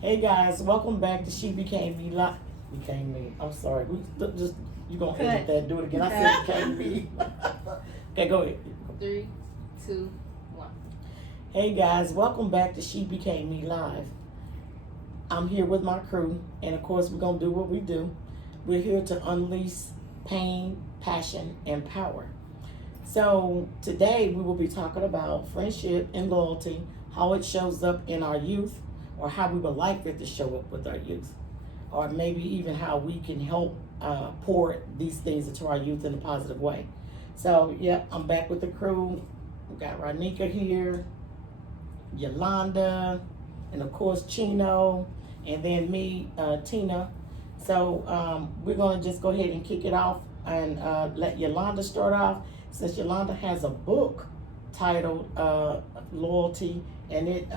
Hey guys, welcome back to She Became Me. Became Me. I'm sorry. Just you gonna edit that? Do it again. I said became me. Okay, go ahead. 3, 2, 1. Hey guys, welcome back to She Became Me Live. I'm here with my crew, and of course we're gonna do what we do. We're here to unleash pain, passion, and power. So today we will be talking about friendship and loyalty, how it shows up in our youth, or how we would like it to show up with our youth, or maybe even how we can help pour these things into our youth in a positive way. So, yeah, I'm back with the crew. We got Ronika here, Yolanda, and of course Chino, and then me, Tina. So we're gonna just go ahead and kick it off and let Yolanda start off, since Yolanda has a book titled Loyalty, and it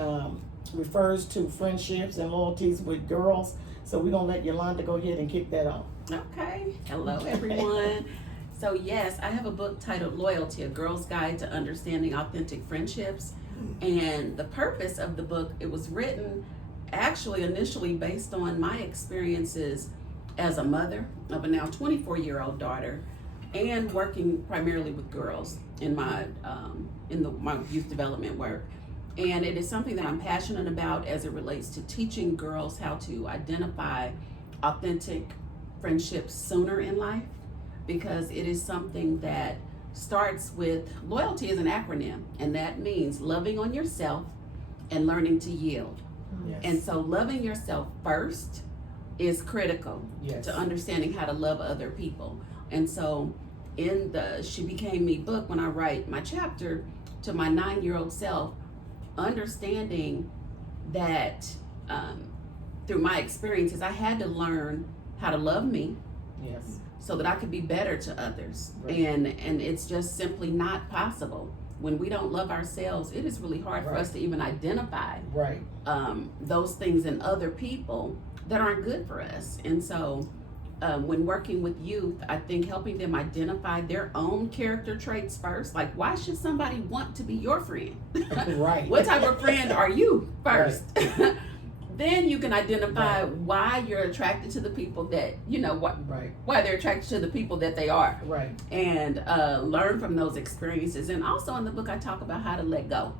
refers to friendships and loyalties with girls. So we're gonna let Yolanda go ahead and kick that off. Okay. Hello, everyone. So yes, I have a book titled Loyalty, A Girl's Guide to Understanding Authentic Friendships. And the purpose of the book, it was written actually initially based on my experiences as a mother of a now 24-year-old daughter, and working primarily with girls in my my youth development work. And it is something that I'm passionate about as it relates to teaching girls how to identify authentic friendships sooner in life, because it is something that starts with loyalty is an acronym, and that means loving on yourself and learning to yield. Yes. And so loving yourself first is critical Yes. to understanding how to love other people. And so in the She Became Me book, when I write my chapter to my 9-year-old self, understanding that through my experiences, I had to learn how to love me Yes. so that I could be better to others. Right. And it's just simply not possible. When we don't love ourselves, it is really hard for Right. us to even identify Right. those things in other people that aren't good for us. And so when working with youth, I think helping them identify their own character traits first, like why should somebody want to be your friend? Right. What type of friend are you first? Then you can identify why you're attracted to the people that, why they're attracted to the people that they are. Right. And learn from those experiences. And also in the book, I talk about how to let go.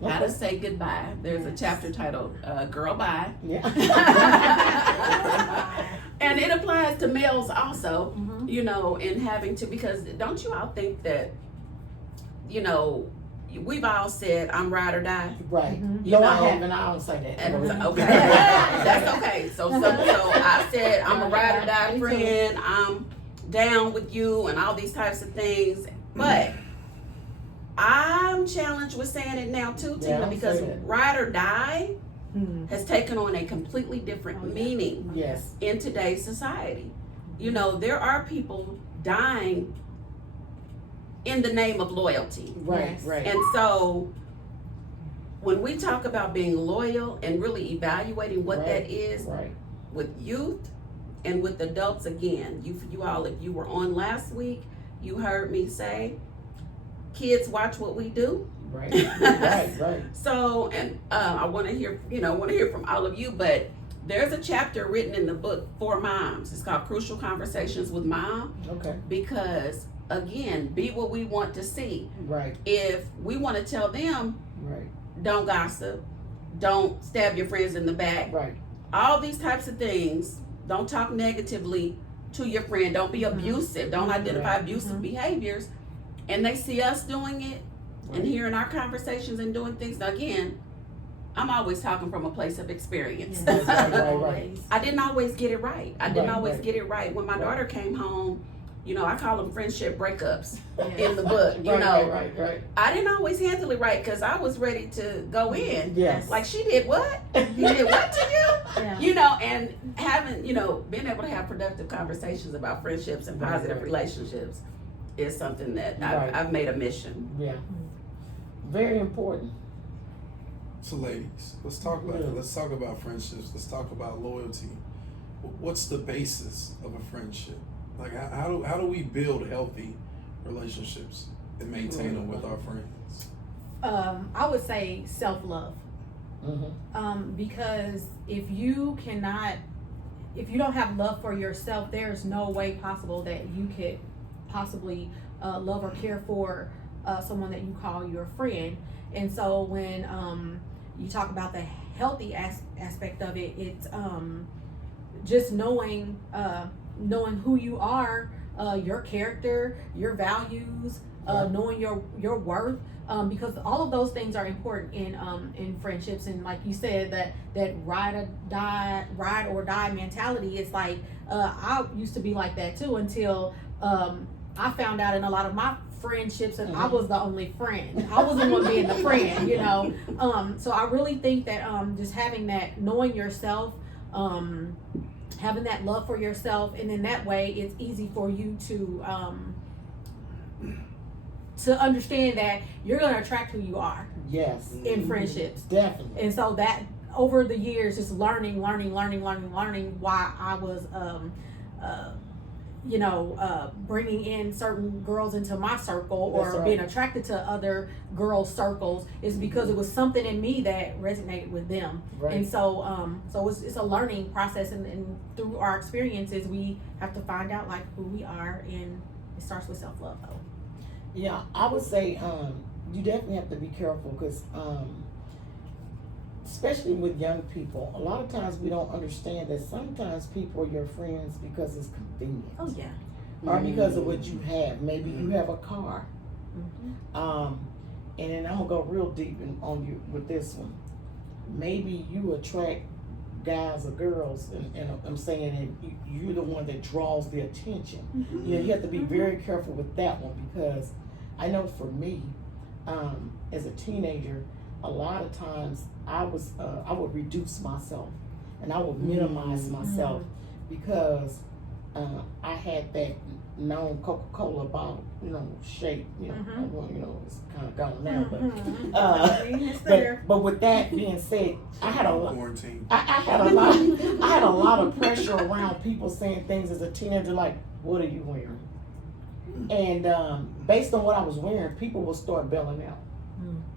How to say goodbye. There's a chapter titled Girl Bye. Yeah. And it applies to males also, in having to, because don't you all think that, we've all said, I'm ride or die. Right. You No, know, I haven't. I don't say that. And, okay. That's okay. So I said, I'm a ride or die friend. I'm down with you and all these types of things. But I'm challenged with saying it now too, Tina, because ride or die has taken on a completely different meaning Yes. in today's society. There are people dying in the name of loyalty. Right. Yes. Right. And so when we talk about being loyal and really evaluating what that is Right. with youth and with adults, again, you all, if you were on last week, you heard me say, kids watch what we do. Right. Right. So, and I want to hear from all of you, but there's a chapter written in the book for moms. It's called Crucial Conversations with Mom. Okay. Because again, be what we want to see. Right. If we want to tell them, Right. don't gossip, don't stab your friends in the back, Right. all these types of things, don't talk negatively to your friend, don't be abusive, don't identify abusive behaviors, and they see us doing it and hearing our conversations and doing things. Now again, I'm always talking from a place of experience. Right. I didn't always get it right. I didn't Right, always right. get it right. When my daughter came home you know, I call them friendship breakups Yeah. in the book. You know, Right. I didn't always handle it right because I was ready to go in. Yes. Like, she did what? You did what to you? Yeah. You know, and having, you know, being able to have productive conversations about friendships and positive Right. relationships is something that Right. I've made a mission. Yeah. Very important. So, ladies, let's talk about Yeah. it. Let's talk about friendships. Let's talk about loyalty. What's the basis of a friendship? Like, how do we build healthy relationships and maintain them with our friends? I would say self-love. Mm-hmm. Because if you don't have love for yourself, there's no way possible that you could possibly love or care for someone that you call your friend. And so when you talk about the healthy aspect of it, it's just knowing who you are, your character, your values, knowing your worth. Because all of those things are important in friendships, and like you said, that ride or die mentality. It's like I used to be like that too until I found out in a lot of my friendships that I was the only friend. I wasn't the one being the friend, you know. So I really think that just having that, knowing yourself, having that love for yourself, and in that way, it's easy for you to understand that you're going to attract who you are Yes. in friendships. Definitely. And so that over the years, just learning why I was, bringing in certain girls into my circle That's or right. being attracted to other girls' circles is because it was something in me that resonated with them. Right. And so, it's a learning process, and through our experiences, we have to find out like who we are, and it starts with self-love though. Yeah, I would say you definitely have to be careful because, especially with young people, a lot of times we don't understand that sometimes people are your friends because it's convenient. Oh yeah. Or because of what you have. Maybe you have a car. Mm-hmm. And then I'm gonna go real deep on you with this one. Maybe you attract guys or girls, and I'm saying that you're the one that draws the attention. Mm-hmm. You know, you have to be very careful with that one because I know for me, as a teenager, a lot of times I would reduce myself and I would minimize myself because I had that known Coca-Cola bottle, shape, it's kind of gone now, but with that being said, I had a lot. Quarantine. I had a lot of pressure around people saying things as a teenager like, "What are you wearing?" And based on what I was wearing, people will start bailing out.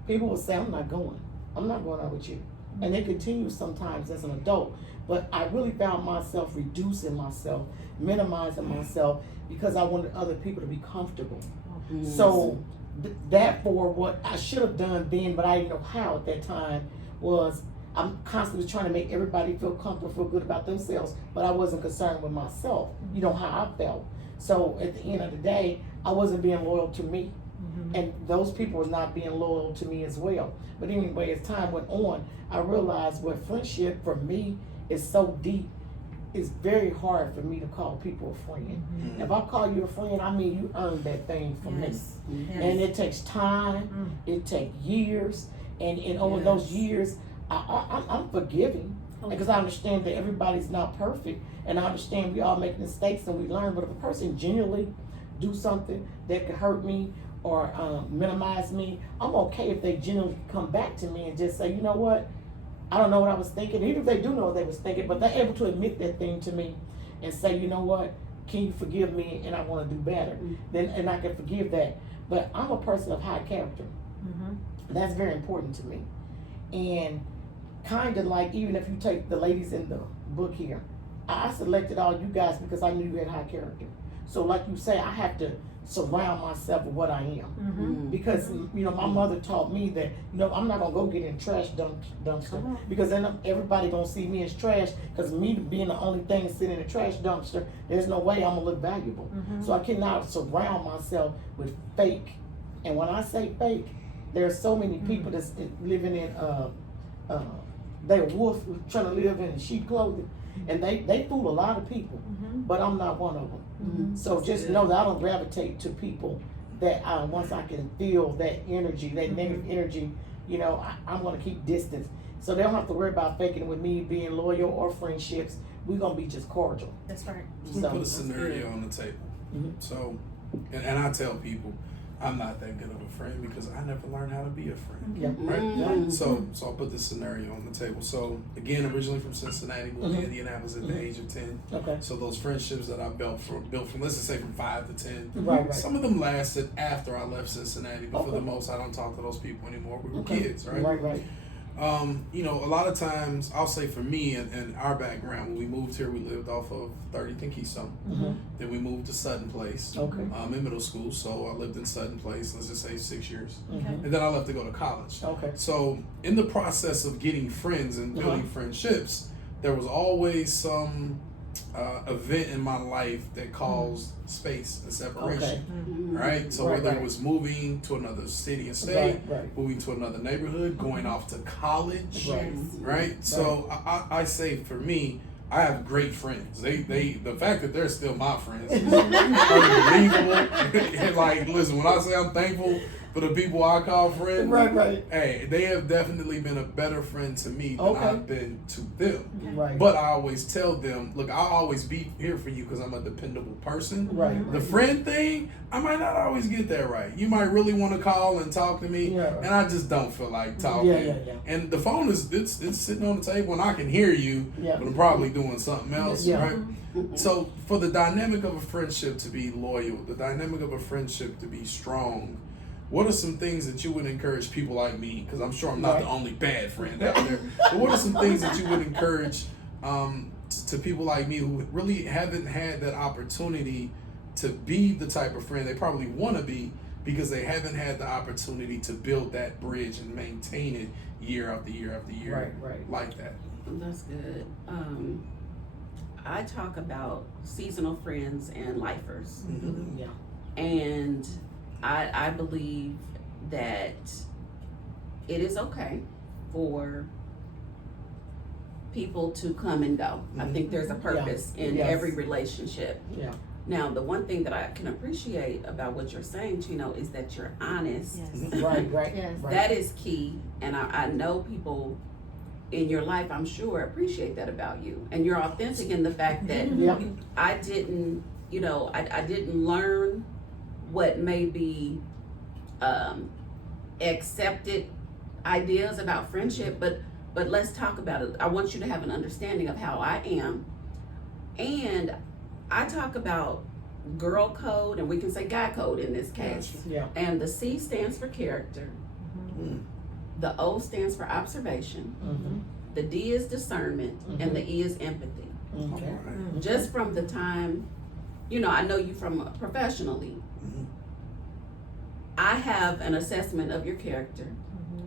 People will say, I'm not going out with you. And they continue sometimes as an adult. But I really found myself reducing myself, minimizing myself because I wanted other people to be comfortable. So therefore, what I should have done then, but I didn't know how at that time, was I'm constantly trying to make everybody feel comfortable, feel good about themselves, but I wasn't concerned with myself, how I felt. So at the end of the day, I wasn't being loyal to me. And those people were not being loyal to me as well. But anyway, as time went on, I realized what friendship for me is so deep, it's very hard for me to call people a friend. If I call you a friend, I mean you earned that thing from me. And it takes time, it takes years, and over those years, I'm forgiving. Because I understand that everybody's not perfect, and I understand we all make mistakes and we learn, but if a person genuinely do something that could hurt me or minimize me, I'm okay if they genuinely come back to me and just say, you know what, I don't know what I was thinking. Even if they do know what they was thinking, but they're able to admit that thing to me and say, you know what, can you forgive me and I want to do better. And I can forgive that. But I'm a person of high character. That's very important to me. And kind of like, even if you take the ladies in the book here, I selected all you guys because I knew you had high character. So like you say, I have to surround myself with what I am. Because, my mother taught me that, I'm not going to go get in trash dumpster because then everybody going to see me as trash because me being the only thing sitting in a trash dumpster, there's no way I'm going to look valuable. So I cannot surround myself with fake. And when I say fake, there are so many people that's living in, they're wolf trying to live in sheep clothing. and they fool a lot of people, but I'm not one of them. Mhm. So That's just good. know that I don't gravitate to people that once I can feel that energy, that negative energy, you know, I'm gonna keep distance. So they don't have to worry about faking it with me, being loyal or friendships. We're gonna be just cordial. That's right. Let me So- put a scenario on the table. Mhm. So, and I tell people, I'm not that good of a friend because I never learned how to be a friend. Yeah. Right? Mhm. So I'll put this scenario on the table. So again, originally from Cincinnati, moved to Indianapolis at the age of 10. Okay. So those friendships that I built from let's just say from 5 to 10. Right. Some of them lasted after I left Cincinnati, but for Okay. the most, I don't talk to those people anymore. We were Okay. kids, right? Right. You know, a lot of times, I'll say for me and our background, when we moved here, we lived off of 30th and Keystone. Mhm. Then we moved to Sutton Place Okay. in middle school. So I lived in Sutton Place, let's just say 6 years. Mhm. And then I left to go to college. Okay. So in the process of getting friends and building friendships, there was always some event in my life that caused space and separation. Okay. Mhm. Right? So Right, whether right. it was moving to another city and state, Right. moving to another neighborhood, going off to college, Right. right? So I say for me, I have great friends. They the fact that they're still my friends is unbelievable. And like, listen, when I say I'm thankful for the people I call friends, Right. hey, they have definitely been a better friend to me than Okay. I've been to them. Right. But I always tell them, look, I'll always be here for you because I'm a dependable person. Right. The friend thing, I might not always get that right. You might really want to call and talk to me, Yeah. and I just don't feel like talking. Yeah. And the phone is it's sitting on the table, and I can hear you, Yeah. but I'm probably doing something else, Yeah. right? So for the dynamic of a friendship to be loyal, the dynamic of a friendship to be strong, what are some things that you would encourage people like me? Because I'm sure I'm not the only bad friend out there. But what are some things that you would encourage to people like me who really haven't had that opportunity to be the type of friend they probably want to be because they haven't had the opportunity to build that bridge and maintain it year after year after year Right. like that? That's good. I talk about seasonal friends and lifers. Yeah. And I believe that it is okay for people to come and go. I think there's a purpose in Yes. every relationship. Yeah. Now, the one thing that I can appreciate about what you're saying, Chino, is that you're honest. Yes. Right. Yes. Right. That is key. And I know people in your life, I'm sure, appreciate that about you. And you're authentic in the fact that Yeah. I didn't, I didn't learn what may be accepted ideas about friendship, but let's talk about it. I want you to have an understanding of how I am. And I talk about girl code, and we can say guy code in this case. Yeah. And the C stands for character. The O stands for observation. Mm-hmm. The D is discernment, and the E is empathy. Okay. Alright. Just from the time, I know you from professionally. Mhm. I have an assessment of your character.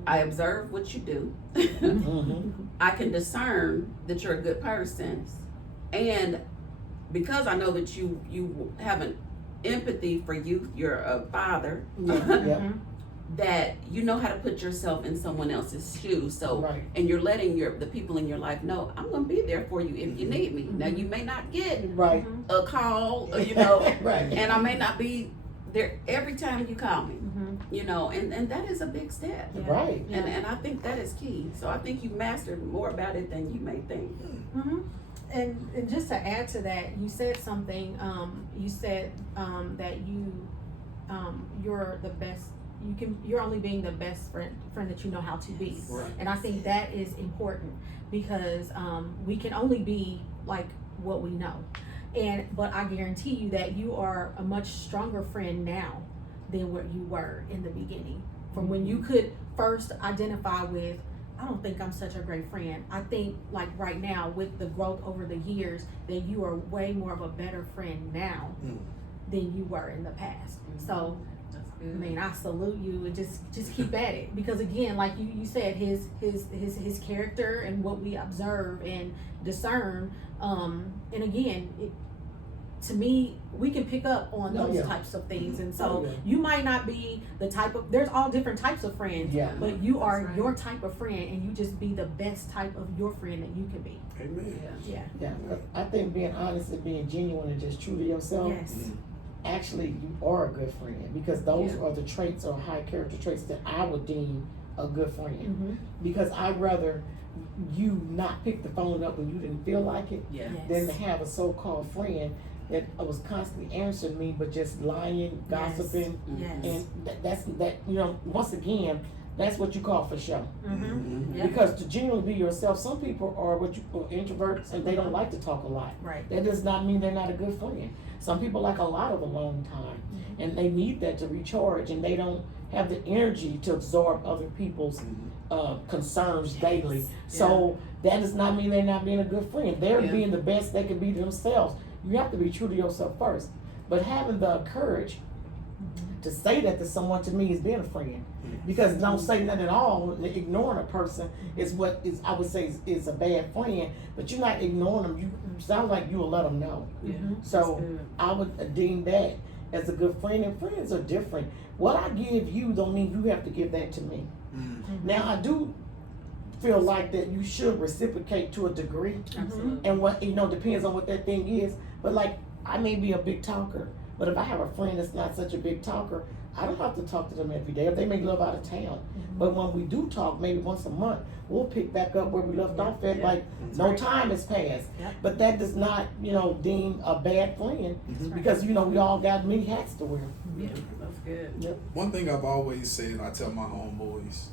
I observe what you do. Mm-hmm. I can discern that you're a good person. And because I know that you have an empathy for youth, you're a father, Yeah. that you know how to put yourself in someone else's shoes. So, Right. and you're letting the people in your life know, I'm going to be there for you if you need me. Now, you may not get Right. a call, Right. and I may not be there every time you call me, Mm-hmm. and that is a big step. Yeah. Right. And I think that is key. So I think you mastered more about it than you may think. Mm-hmm. And just to add to that, you said something. You said that you're the best. You're only being the best friend that you know how to be. Right. And I think that is important because we can only be like what we know. But I guarantee you that you are a much stronger friend now than what you were in the beginning. From when you could first identify with, I don't think I'm such a great friend. I think like right now with the growth over the years that you are way more of a better friend now than you were in the past. So That's I good. mean, I salute you and just keep at it because again, like you said, his character and what we observe and discern, and again, to me, we can pick up on Oh, those yeah. types of things. And Oh, so yeah. you might not be the type of, there's all different types of friends, Yeah. but you are right. your type of friend, and you just be the best type of your friend that you can be. Amen. Yeah. Yeah. Yeah, 'cause I think being honest and being genuine and just true to yourself, Yes. actually you are a good friend, because those Yeah. are the traits or high character traits that I would deem a good friend. Mm-hmm. Because I'd rather you not pick the phone up when you didn't feel like it Yeah. than to have a so-called friend that was constantly answering me but just lying, gossiping, Yes. and that's once again, that's what you call for show. Mm-hmm. Yeah. Because to genuinely be yourself, some people are what you call introverts and they don't like to talk a lot. Right. That does not mean they're not a good friend. Some people like a lot of alone time, and they need that to recharge, and they don't have the energy to absorb other people's concerns daily. So that does not mean they're not being a good friend. They're Yeah. being the best they can be to themselves. You have to be true to yourself first. But having the courage to say that to someone, to me, is being a friend. Because don't say nothing at all. Ignoring a person is what is, I would say, is a bad friend. But you're not ignoring them. You sound like you will let them know. Yeah. So That's good. I would deem that as a good friend. And friends are different. What I give you don't mean you have to give that to me. Now I do feel like that you should reciprocate to a degree. Absolutely. And what depends on what that thing is. But like, I may be a big talker, but if I have a friend that's not such a big talker, I don't have to talk to them every day. If they may live out of town, but when we do talk, maybe once a month, we'll pick back up where we left off at. Like no time has passed. Yep. But that does not, deem a bad friend, because we all got many hats to wear. Yeah. That's good. One thing I've always said, I tell my homeboys,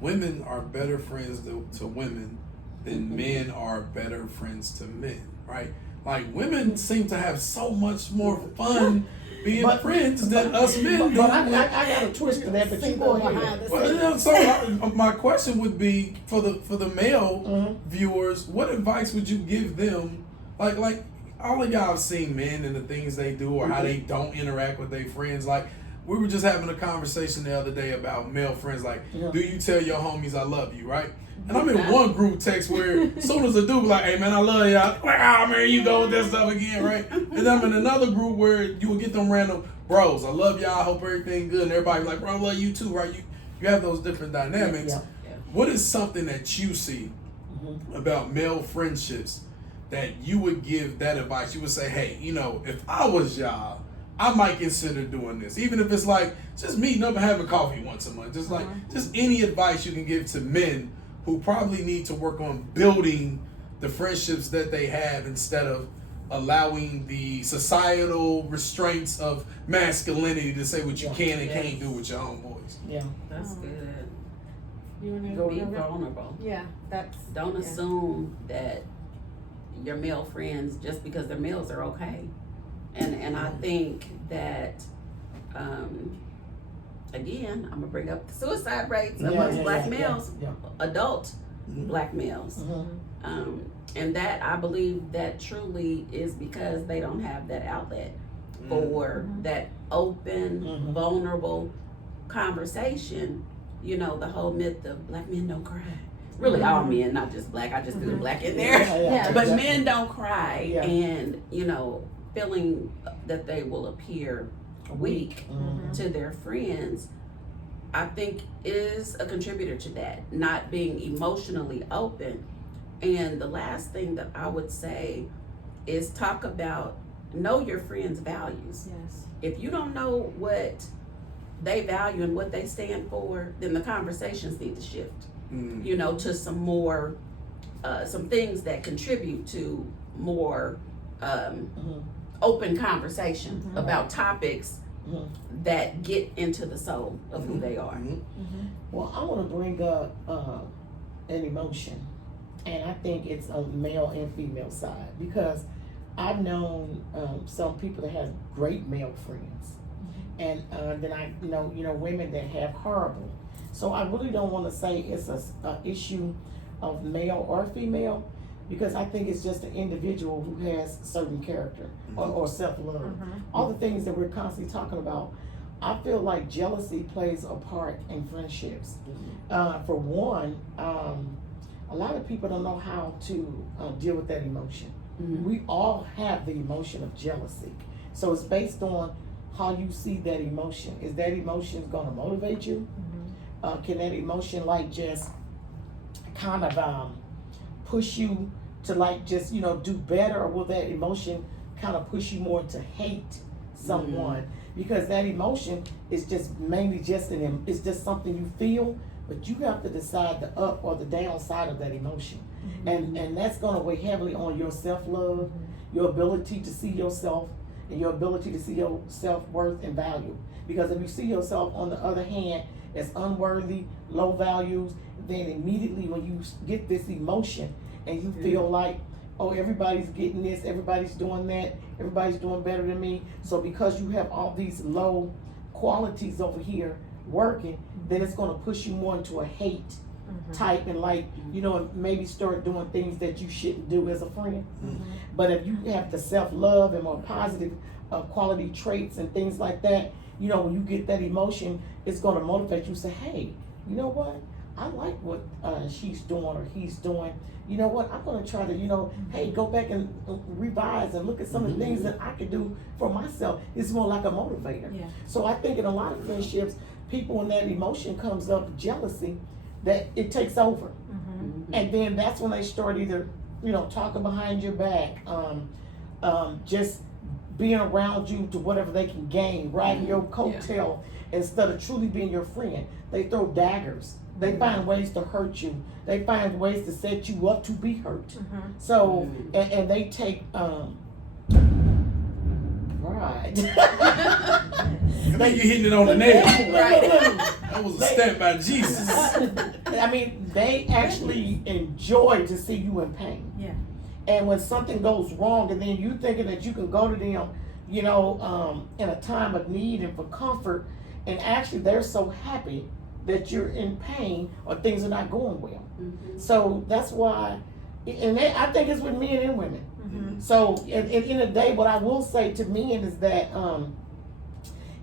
women are better friends to women than men are better friends to men, right? Like, women seem to have so much more fun being friends than us men do. But I got a twist to that, but you go ahead. Well, so my question would be for the male viewers, what advice would you give them? Like all of y'all have seen men and the things they do or how they don't interact with their friends. Like, we were just having a conversation the other day about male friends. Like, do you tell your homies I love you, right? And I'm in one group text where as soon as a dude be like, hey man, I love y'all, like, oh man, you go with that stuff again, right? And then I'm in another group where you will get them random bros, I love y'all, I hope everything good, and everybody be like, bro, I love you too, right? You have those different dynamics. Yeah. What is something that you see about male friendships that you would give that advice? You would say, hey, if I was y'all, I might consider doing this, even if it's like just meeting up and having coffee once a month. Just like just any advice you can give to men who probably need to work on building the friendships that they have instead of allowing the societal restraints of masculinity to say what you can and can't do with your homeboys. Yeah. That's good. You wanna Go Be ahead. vulnerable. Yeah, that's. Don't yeah. assume that your male friends, just because they're males, are okay. And I think that, again, I'm gonna bring up the suicide rates amongst black males, Yeah. adult black males. And that, I believe that truly is because they don't have that outlet for that open, vulnerable conversation. The whole myth of black men don't cry. Really, all men, not just black. I just threw the black in there. Yeah. But men don't cry, Yeah. and feeling that they will appear weak to their friends, I think is a contributor to that, not being emotionally open. And the last thing that I would say is know your friends' values. Yes. If you don't know what they value and what they stand for, then the conversations need to shift, to some more, some things that contribute to more open conversation about topics that get into the soul of who they are. Well, I want to bring up an emotion, and I think it's on male and female side, because I've known some people that have great male friends, and then I know women that have horrible. So I really don't want to say it's a issue of male or female, because I think it's just an individual who has certain character or self-love. All the things that we're constantly talking about. I feel like jealousy plays a part in friendships. For one, a lot of people don't know how to deal with that emotion. We all have the emotion of jealousy. So it's based on how you see that emotion. Is that emotion gonna motivate you? Can that emotion like just kind of push you to like just, you know, do better, or will that emotion kind of push you more to hate someone? Because that emotion is just mainly just it's just something you feel, but you have to decide the up or the downside of that emotion. And that's gonna weigh heavily on your self-love, your ability to see yourself, and your ability to see your self-worth and value. Because if you see yourself, on the other hand, as unworthy, low values, then immediately when you get this emotion and you feel like, oh, everybody's getting this, everybody's doing that, everybody's doing better than me. So because you have all these low qualities over here working, then it's gonna push you more into a hate type, and like, you know, maybe start doing things that you shouldn't do as a friend. But if you have the self-love and more positive quality traits and things like that, you know, when you get that emotion, it's gonna motivate you to say, hey, you know what? I like what she's doing or he's doing. You know what? I'm gonna try to, you know, hey, go back and revise and look at some of the things that I could do for myself. It's more like a motivator. Yeah. So I think in a lot of friendships, people, when that emotion comes up, jealousy, that it takes over. And then that's when they start either, you know, talking behind your back, just being around you to whatever they can gain, riding your coattail instead of truly being your friend. They throw daggers. They find ways to hurt you. They find ways to set you up to be hurt. So, and they take pride. I think you're hitting it on the nail. Right. That was a step by Jesus. I mean, they actually enjoy to see you in pain. Yeah. And when something goes wrong, and then you thinking that you can go to them, you know, in a time of need and for comfort, and actually they're so happy that you're in pain or things are not going well. So that's why, and I think it's with men and women. So at the end of the day, what I will say to men is that,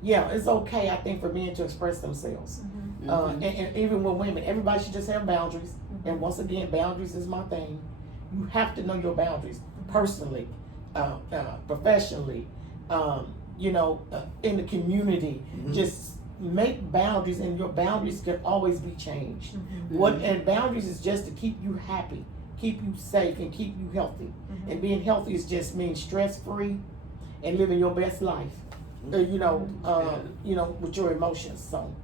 yeah, it's okay, I think, for men to express themselves. And even with women, everybody should just have boundaries. And once again, boundaries is my thing. You have to know your boundaries personally, professionally, you know, in the community. Just make boundaries, and your boundaries can always be changed. And boundaries is just to keep you happy, keep you safe, and keep you healthy. And being healthy is just means stress-free and living your best life. You know, with your emotions. So.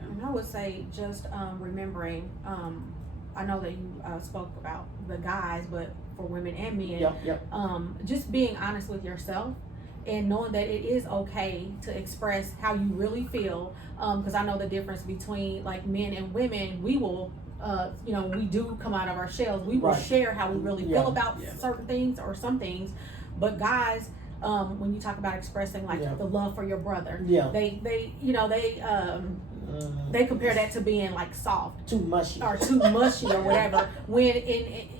And I would say just remembering. I know that you spoke about the guys, but for women and men, just being honest with yourself and knowing that it is okay to express how you really feel. Because I know the difference between like men and women. We will, you know, when we do come out of our shells, we will share how we really feel about certain things or some things. But guys, when you talk about expressing like the love for your brother, they you know, they compare that to being like soft, too mushy or whatever. When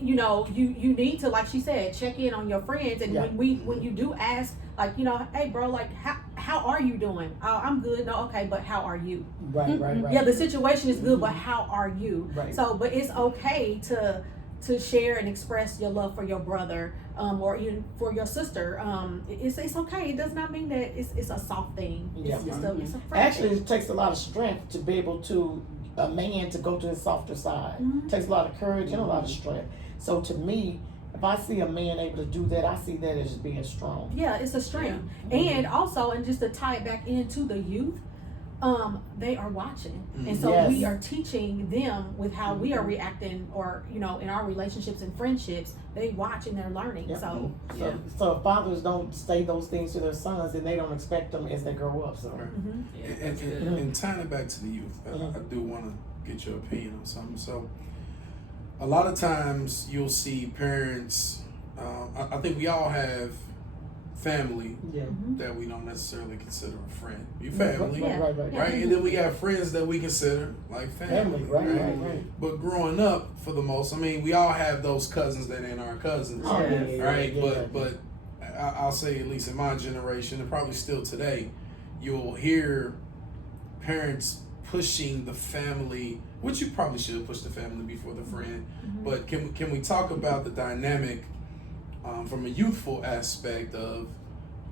you know, you need to, like she said, check in on your friends. And when you do ask, like, you know, hey bro, like how are you doing? Oh, I'm good. No, okay, but how are you? Right. Yeah, the situation is good, but how are you? Right. So, but it's okay to share and express your love for your brother, or even for your sister. It's okay. It does not mean that it's a soft thing. It's just it's a friendship. Actually, it takes a lot of strength to be able to a man to go to his softer side. It takes a lot of courage and a lot of strength. So to me, if I see a man able to do that, I see that as being strong. Yeah, it's a strength. And also, and just to tie it back into the youth, they are watching, and so we are teaching them with how we are reacting, or you know, in our relationships and friendships, they watch and they're learning. So if fathers don't say those things to their sons, then they don't expect them as they grow up. So and tying it back to the youth, I do want to get your opinion on something. So a lot of times you'll see parents, I think we all have family that we don't necessarily consider a friend. You family, right? And then we got friends that we consider like family, right? But growing up, for the most, I mean, we all have those cousins that ain't our cousins, right? But I'll say, at least in my generation, and probably still today, you'll hear parents pushing the family, which you probably should push the family before the friend. But can we talk about the dynamic from a youthful aspect of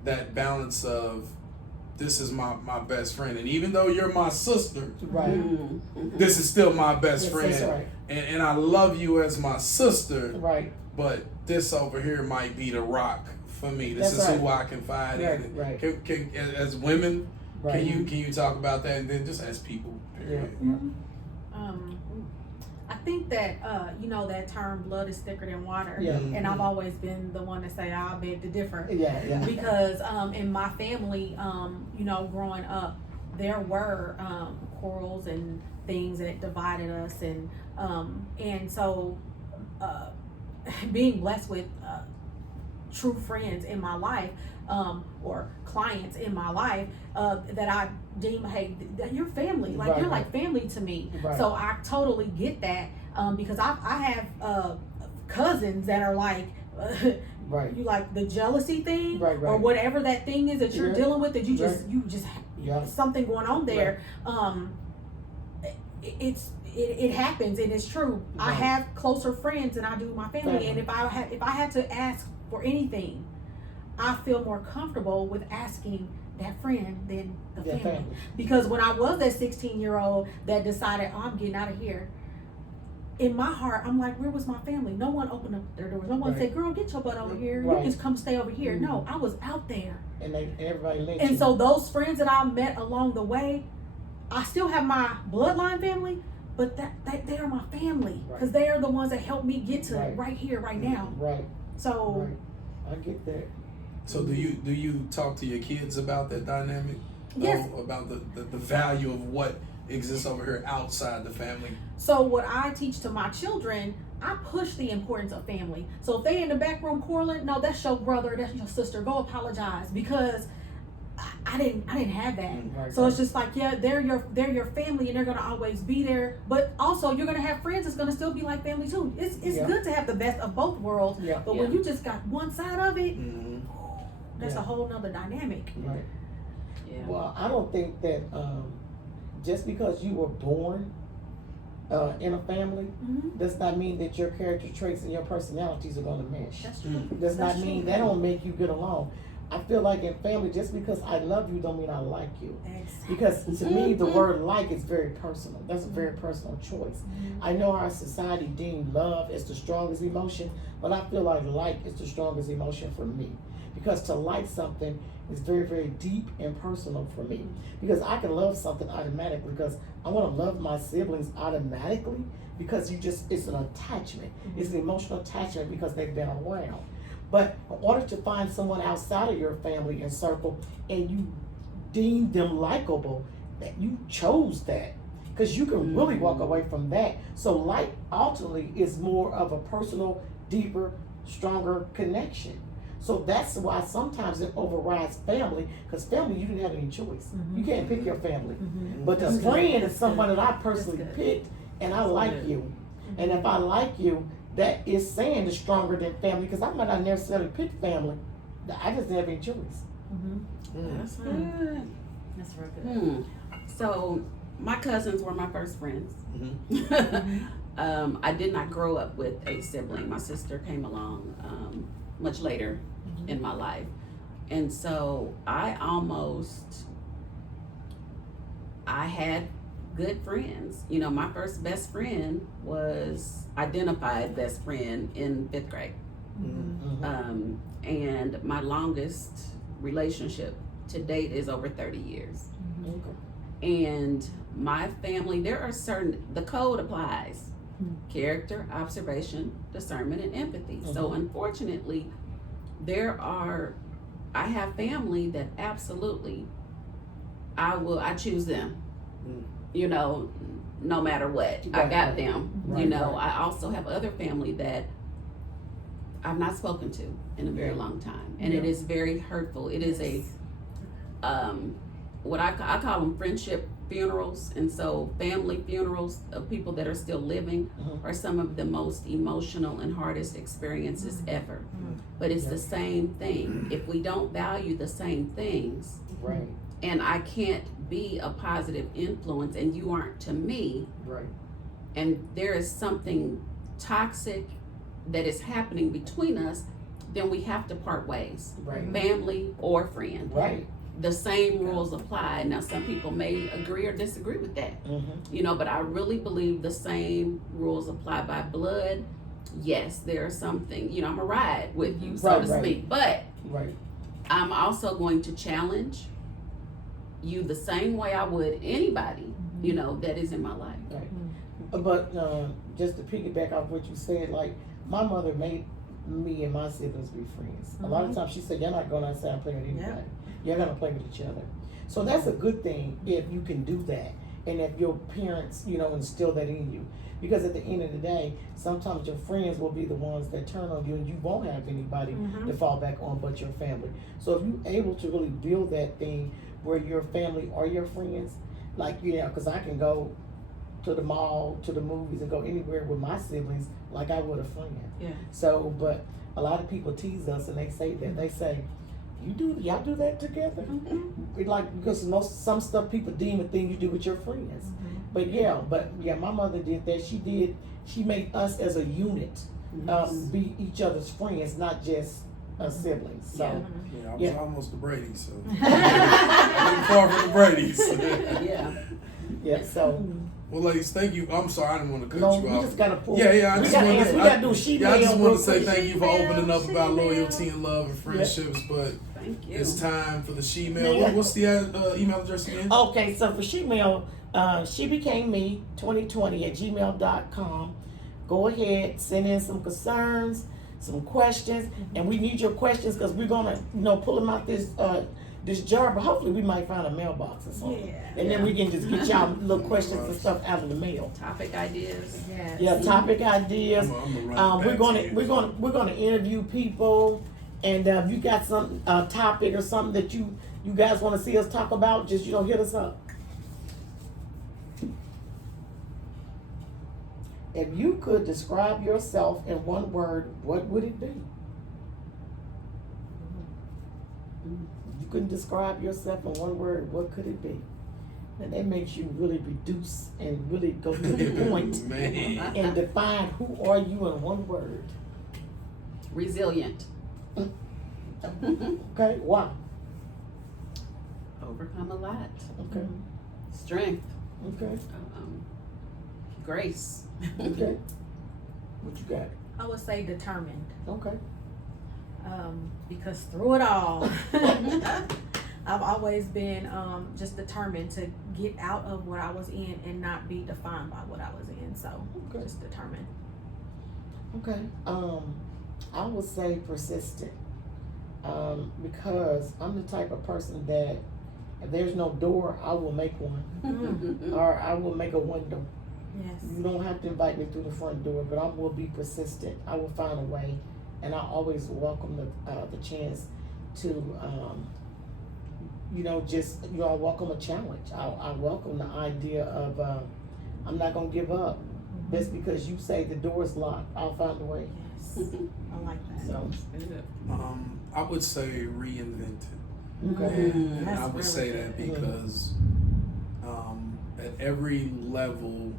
that balance of this is my best friend, and even though you're my sister, Right. Mhm. this is still my best Yes, friend, that's right. and I love you as my sister, Right. but this over here might be the rock for me. This That's is right. who I confide Right, in. right. Can as women, Right. can you talk about that, and then just as people, period. Yeah. I think that you know that term "blood is thicker than water," Yeah. and I've always been the one to say I beg to differ. Yeah. Yeah. Because in my family, you know, growing up, there were quarrels and things that divided us, and so being blessed with true friends in my life, or clients in my life, that I deem, hey, that you're family, like Right, you're right. like family to me. Right. So I totally get that, because I have cousins that are like. Right. You like the jealousy thing, Right, or right. whatever that thing is that you're Yeah. dealing with, that you Right. just Yeah. something going on there. It happens, and it's true. I Right. have closer friends than I do my family, Family. and if I had to ask for anything, I feel more comfortable with asking that friend than the Yeah, family. family. Because when I was that 16-year-old that decided, oh, I'm getting out of here, in my heart, I'm like, where was my family? No one opened up their doors. No one Right. said, girl, get your butt over here. Right. You can come stay over here. Mhm. No, I was out there. And everybody let And you. so those friends that I met along the way, I still have my bloodline family, but that they are my family, Right. because they are the ones that helped me get to Right. right here, right now. Right. So Right. I get that. So do you talk to your kids about that dynamic? Yes. About the value of what exists over here outside the family? So what I teach to my children, I push the importance of family. So if they in the back room quarreling, no, that's your brother, that's your sister. Go apologize, because I didn't have that. Right. So it's just like, yeah, they're your family, and they're gonna always be there. But also, you're gonna have friends that's gonna still be like family too. It's Yeah. good to have the best of both worlds. Yeah. But when you just got one side of it, Mm-hmm. that's Yeah. a whole nother dynamic. Right. Yeah. Well, I don't think that just because you were born in a family Mm-hmm. does not mean that your character traits and your personalities are going to mesh. That's true. Does not That's mean true. that don't make you get along. I feel like in family, just because I love you don't mean I like you. Exactly. Because to me, the word like is very personal. That's a very personal choice. Mhm. I know our society deemed love as the strongest emotion, but I feel like is the strongest emotion for me. Because to like something is very, very deep and personal for me. Because I can love something automatically because I want to love my siblings automatically because it's an attachment. It's an emotional attachment because they've been around. But in order to find someone outside of your family and circle and you deem them likable, that you chose that. Because you can really walk away from that. So like ultimately is more of a personal, deeper, stronger connection. So that's why sometimes it overrides family, because family you didn't have any choice. Mhm. You can't pick your family. Mhm. But the That's friend good. is someone that I That's personally good. picked and I That's like good. you. And if I like you, that is saying it's stronger than family, because I might not necessarily pick family. I just didn't have any choice. Mhm. That's good. That's real good. So my cousins were my first friends. Mm-hmm. I did not grow up with a sibling. My sister came along much later in my life. And so I had good friends. You know, my first best friend was identified best friend in 5th grade. Mhm. And my longest relationship to date is over 30 years. Okay. And my family, the code applies. Character, observation, discernment, and empathy. So unfortunately, I have family that absolutely, I choose them. Mm. You know, no matter what, I Right, got right. them. Right, You know, right. I also have other family that I've not spoken to in a very long time, and it Yeah. is very hurtful. It is what I call them friendship funerals, and so family funerals of people that are still living Mhm. are some of the most emotional and hardest experiences ever. But it's Yeah. the same thing. If we don't value the same things, Right. and I can't be a positive influence, and you aren't to me, Right. and there is something toxic that is happening between us, then we have to part ways, Right. family or friend. Right. The same rules apply. Now, some people may agree or disagree with that, Mm-hmm. but I really believe the same rules apply by blood. Yes, there's something, I'm a ride with you, so Right, to right. speak, but Right. I'm also going to challenge you the same way I would anybody, that is in my life. But just to piggyback off what you said, like my mother made me and my siblings be friends. A lot of times she said, "You're not going outside and play with anybody. You're gonna play with each other." So that's a good thing if you can do that, and if your parents, instill that in you. Because at the end of the day, sometimes your friends will be the ones that turn on you, and you won't have anybody to fall back on but your family. So if you're able to really build that thing where your family are your friends, like because I can go to the mall, to the movies, and go anywhere with my siblings like I would a friend. Yeah. So, but a lot of people tease us and they say that. They say, y'all do that together? We like, because some stuff people deem a thing you do with your friends. But my mother did that. She made us as a unit be each other's friends, not just siblings. So, I was Yeah. almost the Brady's, so I'm far from the Brady's. so. Well, ladies, thank you. I'm sorry, I didn't want to cut No, you we off. just gotta pull. I we just gotta wanted answer. to, We gotta do she I just mail want real to say quick. thank you for opening up about She-mail. loyalty and love and friendships. But Thank you. it's time for the she-mail. Yeah. What's the email address again? Okay, so for she-mail, she became me 2020@gmail.com. Go ahead, send in some concerns, some questions, and we need your questions because we're gonna, pull them out this jar. But hopefully, we might find a mailbox or something, and then we can just get y'all little questions and stuff out of the mail. Topic ideas. Yeah, topic ideas. I'm gonna We're gonna interview people, and if you got some topic or something that you guys want to see us talk about, just hit us up. If you could describe yourself in one word, what would it be? You couldn't describe yourself in one word, what could it be? And that makes you really reduce and really go to the point Man. and define who are you in one word. Resilient. Okay, why? Overcome a lot. Okay, Strength. okay, Grace. okay. What you got? I would say determined. Okay. Because through it all, I've always been just determined to get out of what I was in and not be defined by what I was in. So Okay. just determined. Okay. I would say persistent. Because I'm the type of person that if there's no door, I will make one. Or I will make a window. Yes. You don't have to invite me through the front door, but I will be persistent. I will find a way, and I always welcome the chance to, I welcome a challenge. I welcome the idea of I'm not gonna give up. Just because you say the door's locked, I'll find a way. Yes. I like that. So, I would say reinvented. okay. And That's I would really say good. that because at every level,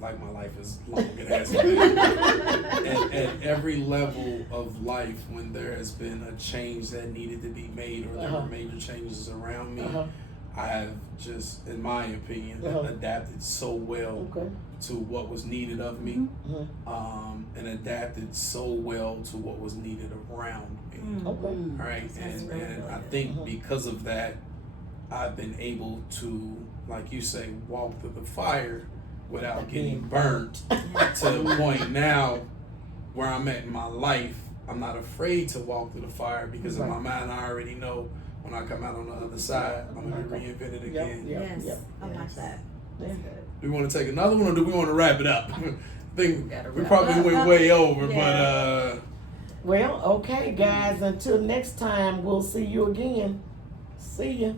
like my life is long, it has been. at every level of life, when there has been a change that needed to be made or there were major changes around me, I have just, in my opinion, adapted so well Okay. to what was needed of me, and adapted so well to what was needed around me. Okay. All right, That's and really I good. think because of that, I've been able to, like you say, walk through the fire without getting burnt to the point now where I'm at in my life. I'm not afraid to walk through the fire because in my mind I already know when I come out on the other side, I'm gonna be reinvented again. Yes. I like that. That's good. Do we want to take another one or do we want to wrap it up? I think Gotta we wrap probably up. went way over, Yeah. Well, okay, guys. Until next time, we'll see you again. See ya.